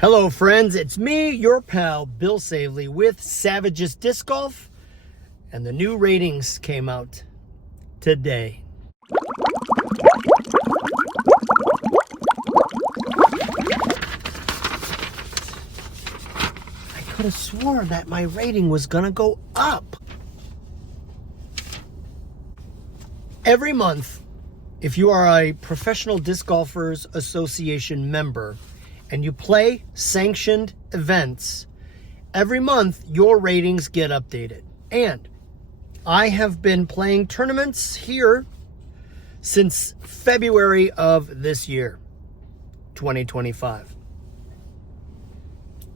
Hello friends, it's me, your pal, Bill Savely with Savages Disc Golf, and the new ratings came out today. I could have sworn that my rating was gonna go up. Every month, if you are a Professional Disc Golfers Association member, and you play sanctioned events, every month your ratings get updated. And I have been playing tournaments here since February of this year, 2025.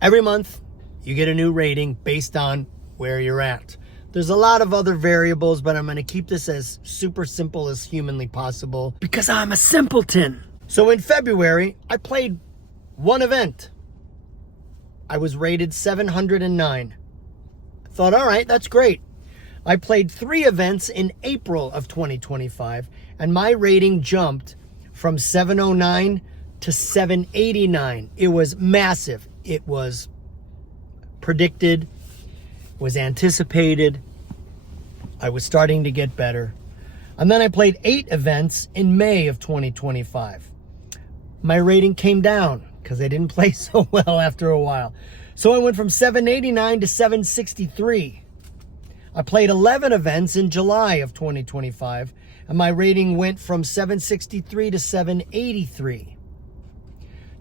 Every month you get a new rating based on where you're at. There's a lot of other variables, but I'm going to keep this as super simple as humanly possible because I'm a simpleton. So in February, I played one event. I was rated 709. I thought, all right, that's great. I played 3 events in April of 2025, and my rating jumped from 709 to 789. It was massive. It was predicted, was anticipated. I was starting to get better. And then I played 8 events in May of 2025. My rating came down because I didn't play so well after a while. So I went from 789 to 763. I played 11 events in July of 2025, and my rating went from 763 to 783.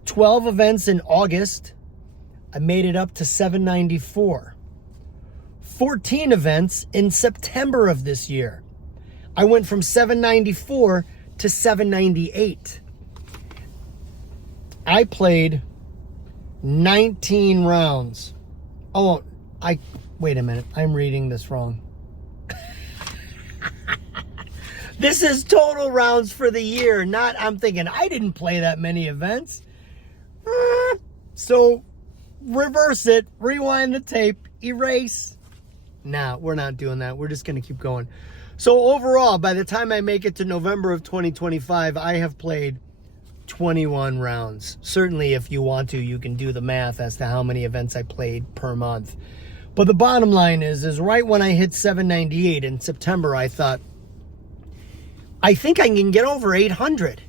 12 events in August, I made it up to 794. 14 events in September of this year, I went from 794 to 798. I played 19 rounds. Wait a minute. I'm reading this wrong. This is total rounds for the year, not, I'm thinking I didn't play that many events. So reverse it, rewind the tape, erase. Nah, we're not doing that. We're just going to keep going. So overall, by the time I make it to November of 2025, I have played 21 rounds. Certainly, if you want to, you can do the math as to how many events I played per month. But the bottom line is right when I hit 798 in September, I thought, I think I can get over 800.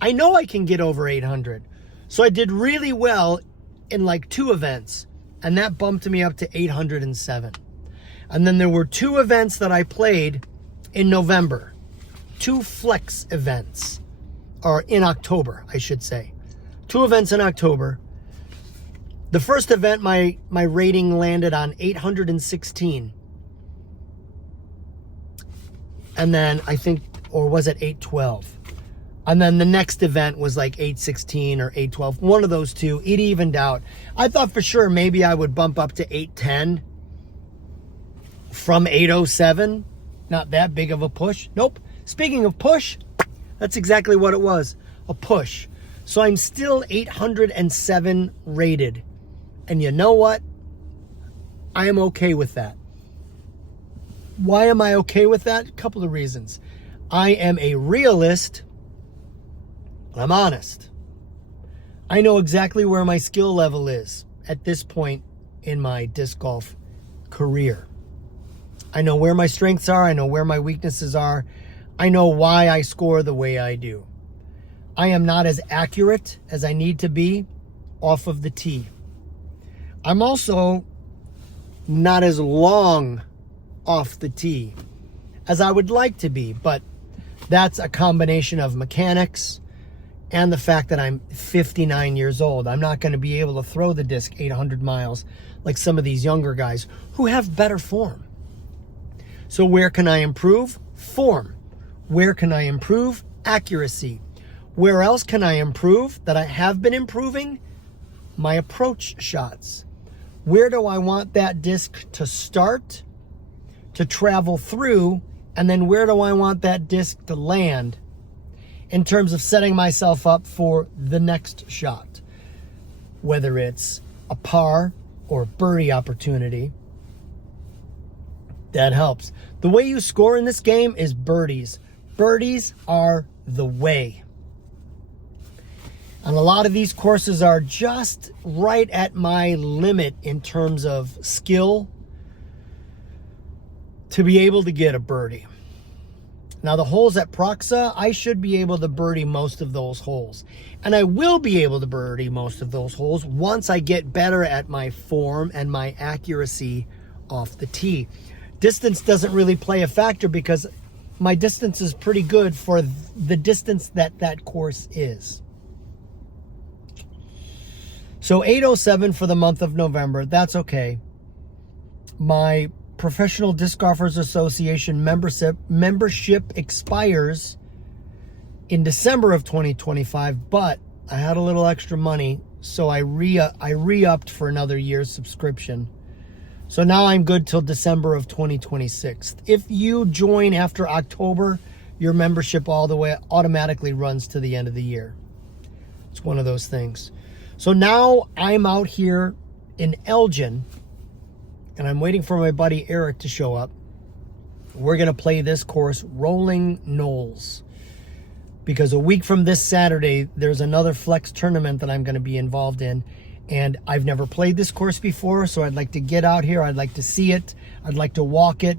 I know I can get over 800. So I did really well in like 2 events, and that bumped me up to 807. And then there were 2 events that I played in November, 2 flex events. Or in October, I should say. 2 events in October. The first event, my rating landed on 816. And then I think, or was it 812? And then the next event was like 816 or 812. One of those 2, it evened out. I thought for sure maybe I would bump up to 810 from 807. Not that big of a push. Nope. Speaking of push, that's exactly what it was, a push. So I'm still 807 rated. And you know what? I am okay with that. Why am I okay with that? A couple of reasons. I am a realist, and I'm honest. I know exactly where my skill level is at this point in my disc golf career. I know where my strengths are. I know where my weaknesses are. I know why I score the way I do. I am not as accurate as I need to be off of the tee. I'm also not as long off the tee as I would like to be, but that's a combination of mechanics and the fact that I'm 59 years old. I'm not going to be able to throw the disc 800 miles like some of these younger guys who have better form. So where can I improve? Form. Where can I improve? Accuracy. Where else can I improve that I have been improving? My approach shots. Where do I want that disc to start, to travel through, and then where do I want that disc to land in terms of setting myself up for the next shot? Whether it's a par or birdie opportunity, that helps. The way you score in this game is birdies. Birdies are the way. And a lot of these courses are just right at my limit in terms of skill to be able to get a birdie. Now the holes at Proxa, I should be able to birdie most of those holes. And I will be able to birdie most of those holes once I get better at my form and my accuracy off the tee. Distance doesn't really play a factor because my distance is pretty good for the distance that course is. So 807 for the month of November, that's okay. My Professional Disc Golfers Association membership expires in December of 2025, but I had a little extra money, so I re-upped for another year's subscription. So now I'm good till December of 2026. If you join after October, your membership all the way automatically runs to the end of the year. It's one of those things. So now I'm out here in Elgin, and I'm waiting for my buddy Eric to show up. We're going to play this course, Rolling Knolls, because a week from this Saturday, there's another Flex tournament that I'm going to be involved in, and I've never played this course before, so I'd like to get out here. I'd like to see it. I'd like to walk it.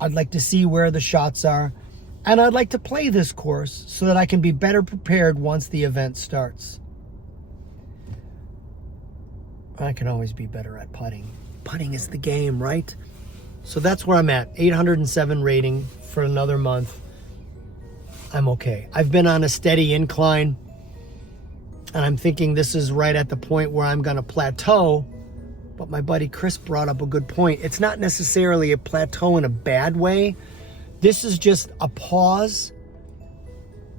I'd like to see where the shots are, and I'd like to play this course so that I can be better prepared once the event starts. I can always be better at putting. Putting is the game, right? So that's where I'm at. 807 rating for another month. I'm okay. I've been on a steady incline, and I'm thinking this is right at the point where I'm going to plateau. But my buddy Chris brought up a good point. It's not necessarily a plateau in a bad way. This is just a pause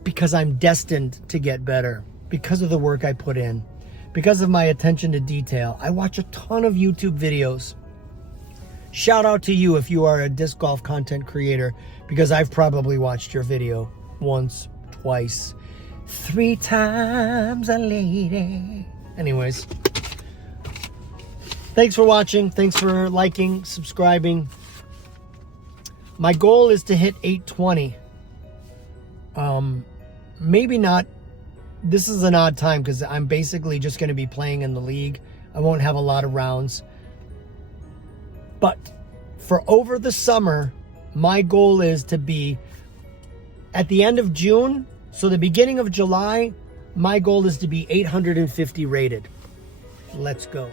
because I'm destined to get better because of the work I put in. Because of my attention to detail. I watch a ton of YouTube videos. Shout out to you if you are a disc golf content creator, because I've probably watched your video once, twice, 3 times a lady. Anyways, thanks for watching. Thanks for liking, subscribing. My goal is to hit 820. Maybe not. This is an odd time because I'm basically just going to be playing in the league. I won't have a lot of rounds. But for over the summer, my goal is to be at the end of June, so the beginning of July, my goal is to be 850 rated. Let's go.